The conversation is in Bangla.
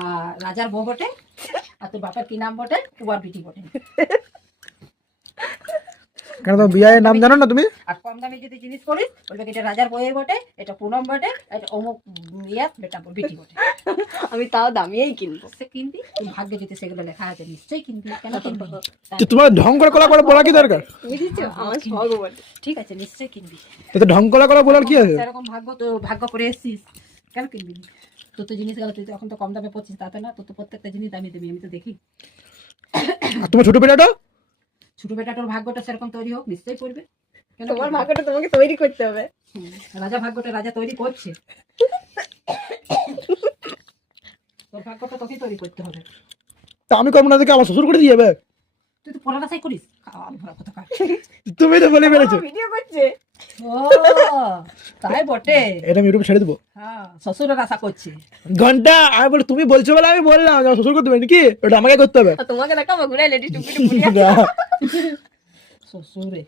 আর রাজার বউ বটে, আর তোর বাপের কি নাম বটে, উবার বিটি বটে। কেন তোমার বিয়ের নাম জানো না তুমি? আর কম দামে যদি জিনিস করিস বলবে এটা রাজার বইয়ের বটে, এটা পুনম বটে, এটা অমুক ইয়ার বেটা বিটি বটে। আমি তাও দামিয়েই কিনবো। সে কিনবি, তুই ভাগ্যে যদি সেগুলো লেখা আছে নিশ্চয়ই কিনবি, কেন কিনবি না? তো তোমার ঢং করে কলা করে বলা কি দরকার? বুঝেছো, আমার শখ বটে। ঠিক আছে, নিশ্চয়ই কিনবি। এতে ঢং করে বলার কি আছে? সেরকম ভাগ্য তো ভাগ্য করে এসছিস, কেন কিনবি না? তোর তো জিনিস গেল, তুই তো এখন তো কম দামে পড়ছিস তাতে না, তোর তো প্রত্যেকটা জিনিস দামি দেবি, আমি তো দেখি। আর তোমার ছোট বেটাটা? ছোট বেটাটার ভাগ্যটা সেরকম তৈরি হোক, নিশ্চয়ই পড়বে। কেন তোমার পড়বে? ভাগ্যটা তোমাকে তৈরি করতে হবে। রাজা ভাগ্যটা রাজা তৈরি করছে, তোর ভাগ্যটা তোকে তৈরি করতে হবে। তা আমি করবো না দেখে আমার শ্বশুর করে দিয়ে যাবে? তুই তো পড়াশাই করিস, আলু ভরা কথা কার। তুমি তো বলে বেড়েছো। ভিডিও করছে। ও তাই বটে। এটা আমি ইউটিউবে ছেড়ে দেবো। হ্যাঁ, শ্বশুরের আশা করছে। ঘন্টা আমি বলে তুমি বলছো বলে আমি বললাম যে আমার শ্বশুর করতে হবে নাকি? ওটা আমাকে করতে হবে। আর তোমাকে দেখাবো ঘুরে লেডিস টুপি টুপি না। শ্বশুরে